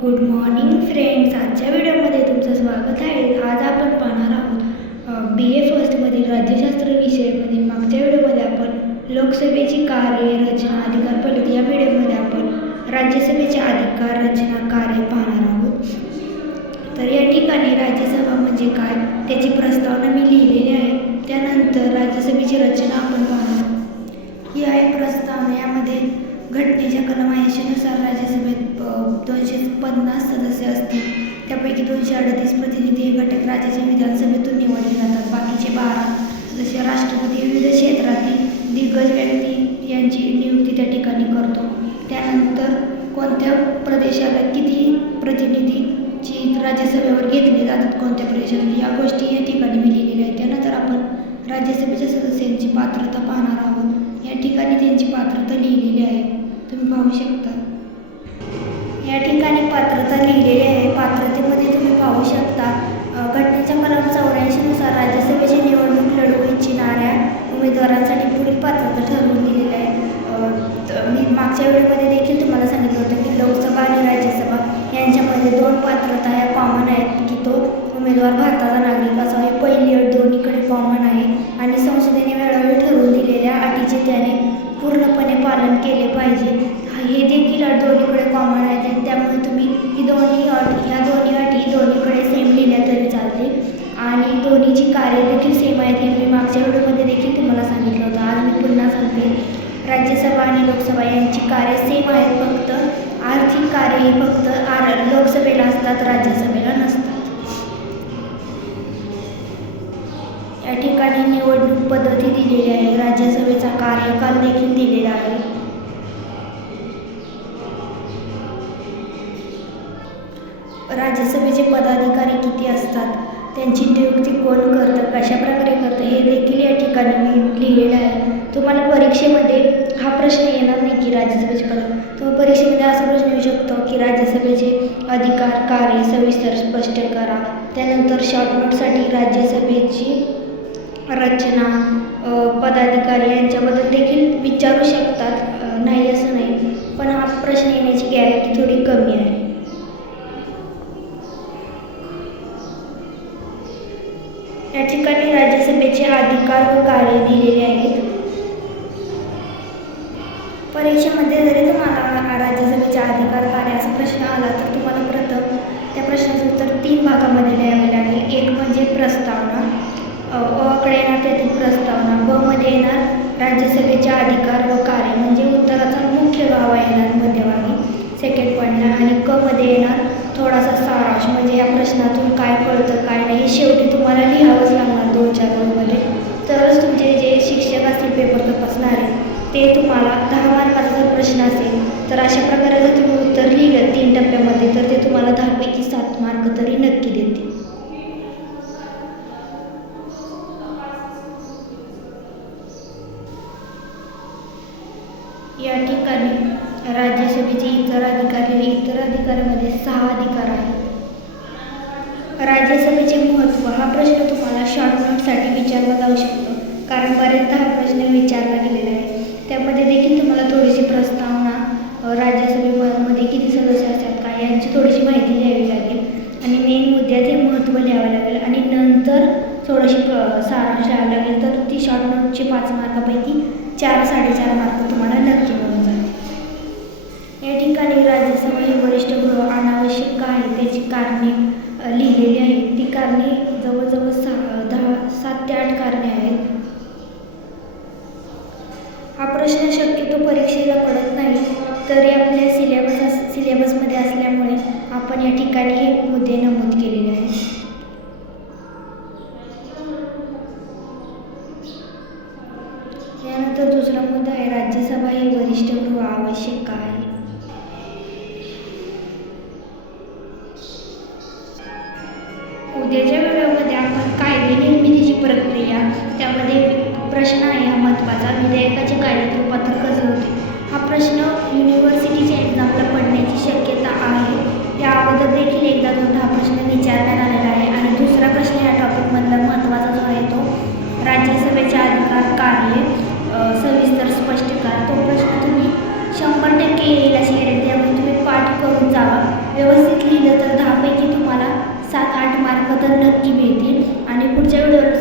Good morning friends आजच्या व्हिडिओमध्ये तुमचं स्वागत आहे. आज आपण पाहणार आहोत बी ए फर्स्टमधील राज्यशास्त्र विषयामधील मागच्या व्हिडिओमध्ये आपण लोकसभेची कार्य रचना अधिकार पाहिलेत या व्हिडिओमध्ये आपण राज्यसभेचे अधिकार रचना कार्य पाहणार आहोत. तर या ठिकाणी राज्यसभा म्हणजे काय? त्याची प्र मी लिहिलेली आहे त्यानंतर राज्यसभेची रचना आपण पाहणार आहोत ही आहे प्रस्तावना यामध्ये घटनेच्या कलम ऐंशीनुसार राज्यसभेत अ, दोनशे पन्नास सदस्य असतील. त्यापैकी दोनशे अडतीस प्रतिनिधी हे घटक राज्याच्या विधानसभेतून निवडले जातात. बाकीचे बारा जसे राष्ट्रपती विविध क्षेत्रातील दिग्गज व्यक्ती यांची नियुक्ती त्या ठिकाणी करतो. त्यानंतर कोणत्या प्रदेशाला किती प्रतिनिधीची राज्यसभेवर घेतले जातात? कोणत्या प्रदेशात या गोष्टी या ठिकाणी मी लिहिलेल्या आहेत. त्यानंतर आपण राज्यसभेच्या सदस्यांची पात्रता पाहणार आहोत. या ठिकाणी त्यांची पात्रता लिहिलेली आहे. तुम्ही पाहू शकता. ठिकाणी लिहिलेले आहे. पात्रतेमध्ये तुम्ही पाहू शकता घटनेच्या कलम चौऱ्याऐंशीनुसार राज्यसभेची निवडणूक लढवू इच्छिणाऱ्या उमेदवारांसाठी पुढील पात्रता ठरवून दिलेली आहे. मी मागच्या वेळेमध्ये देखील तुम्हाला सांगितलं होतं की लोकसभा आणि राज्यसभा यांच्यामध्ये दोन पात्रता ह्या कॉमन आहेत की तो उमेदवार भारताचा नागरिक असावा. ही पहिली अट दोन्हीकडे कॉमन आहे आणि संसदेने वेळोवेळी ठरवून दिलेल्या अटीचे त्याने पूर्णपणे पालन केले पाहिजे. हे देखील आणि दोन्हीची कार्य देखील सेम आहेत. हे मी मागच्या व्हिडिओमध्ये देखील तुम्हाला सांगितलं होतं. आज मी पुन्हा सांगते. राज्यसभा आणि लोकसभा यांची कार्य सेम आहेत फक्त. आर्थिक कार्य ही फक्त आर लोकसभेला असतात राज्यसभेला नसतात. या ठिकाणी निवडणूक पद्धती दिलेली आहे. राज्यसभेचा कार्यकाल देखील दिलेला आहे. राज्यसभेचे पदाधिकारी किती असतात? त्यांची नियुक्ती कोण करतं कशा प्रकारे करतं हे देखील या ठिकाणी मी लिहिलेलं आहे. तुम्हाला परीक्षेमध्ये हा प्रश्न येणार नाही की राज्यसभेचे. पद तुम्हाला परीक्षेमध्ये असा प्रश्न येऊ शकतो की राज्यसभेचे अधिकार कार्य सविस्तर स्पष्ट करा. त्यानंतर शॉर्टनोटसाठी राज्यसभेची रचना पदाधिकारी यांच्याबद्दल देखील विचारू शकतात नाही असं नाही. पण हा प्रश्न येण्याची गॅरंटी थोडी कमी आहे. या ठिकाणी राज्यसभेचे अधिकार व कार्य दिलेले आहेत. परीक्षेमध्ये जरी तुम्हाला राज्यसभेचे अधिकार कार्य असा प्रश्न आला तर तुम्हाला प्रथम त्या प्रश्नाचं उत्तर तीन भागामध्ये लिहावे लागेल. एक म्हणजे प्रस्तावना. अकडे येणार त्यातील प्रस्तावना. ब मध्ये येणार राज्यसभेचे अधिकार व कार्य. म्हणजे उत्तराचा मुख्य गावा येणार मध्यभागी. सेकंड पॉईंटला आणि क मध्ये येणार थोडासा सारांश. म्हणजे या प्रश्नातून काय शेवटी तुम्हाला लिहावंच लागणार दोन चार ओळीमध्ये तरच तुमचे जे शिक्षक असतील पेपर तपासणारे ते तुम्हाला दहा मार्काचा जर प्रश्न असेल तर अशा प्रकारे जर तुम्ही उत्तर लिहिलं तीन टप्प्यामध्ये तर ते तुम्हाला दहापैकी सात मार्क तरी नक्की देतील. या ठिकाणी राज्यसभेचे इतर अधिकारी इतर अधिकाऱ्यामध्ये सहा अधिकार आहेत. राज्यसभेचे महत्त्व हा प्रश्न तुम्हाला शॉर्ट नोटसाठी विचारला जाऊ शकतो. कारण बरेचदा हा प्रश्न विचारला गेलेला आहे. त्यामध्ये देखील तुम्हाला थोडीशी प्रस्तावना राज्यसभेमध्ये किती सदस्य असतात काय यांची थोडीशी माहिती द्यावी लागेल. आणि मेन मुद्द्याचे महत्त्व लिहावं लागेल. आणि नंतर थोडीशी प्र सारांश लिहावं लागेल. तर ती शॉर्ट नोटची पाच मार्कापैकी चार साडेचार मार्क तुम्हाला नक्की मिळून जातील या ठिकाणी राज्यसभा हे वरिष्ठ गृह अनावश्यक का आहे त्याची कारणे अ, लिहिलेली आहेत ती कारणे जवळजवळ सा दहा सात ते आठ कारणे आहेत हा परीक्षेला पडत नाही तरी आपल्या सिलेबस अस सिलेबसमध्ये असल्यामुळे आपण या ठिकाणी हे मुद्दे नमूद केलेले आहेत. यानंतर दुसरा मुद्दा आहे राज्यसभा हे वरिष्ठ गृह आवश्यक का आहे उद्याच्या व्हिडिओमध्ये आपण कायदे निर्मितीची प्रक्रिया त्यामध्ये प्रश्न आहे हा महत्त्वाचा विधेयकाचे कायद्यात रूपांतर कसे होते हा प्रश्न युनिव्हर्सिटीच्या एक्झामला पडण्याची शक्यता आहे या अगोदर देखील एकदा दोनदा हा प्रश्न विचारण्यात आलेला आहे आणि दुसरा प्रश्न या टॉपिकमधला महत्त्वाचा जो आहे तो राज्यसभेचे अधिकार कार्य अ, सविस्तर स्पष्ट करा तो प्रश्न तुम्ही शंभर टक्के येईल अशी गॅरंटी त्यामुळे तुम्ही पाठ करून जावा व्यवस्थित लिहिलं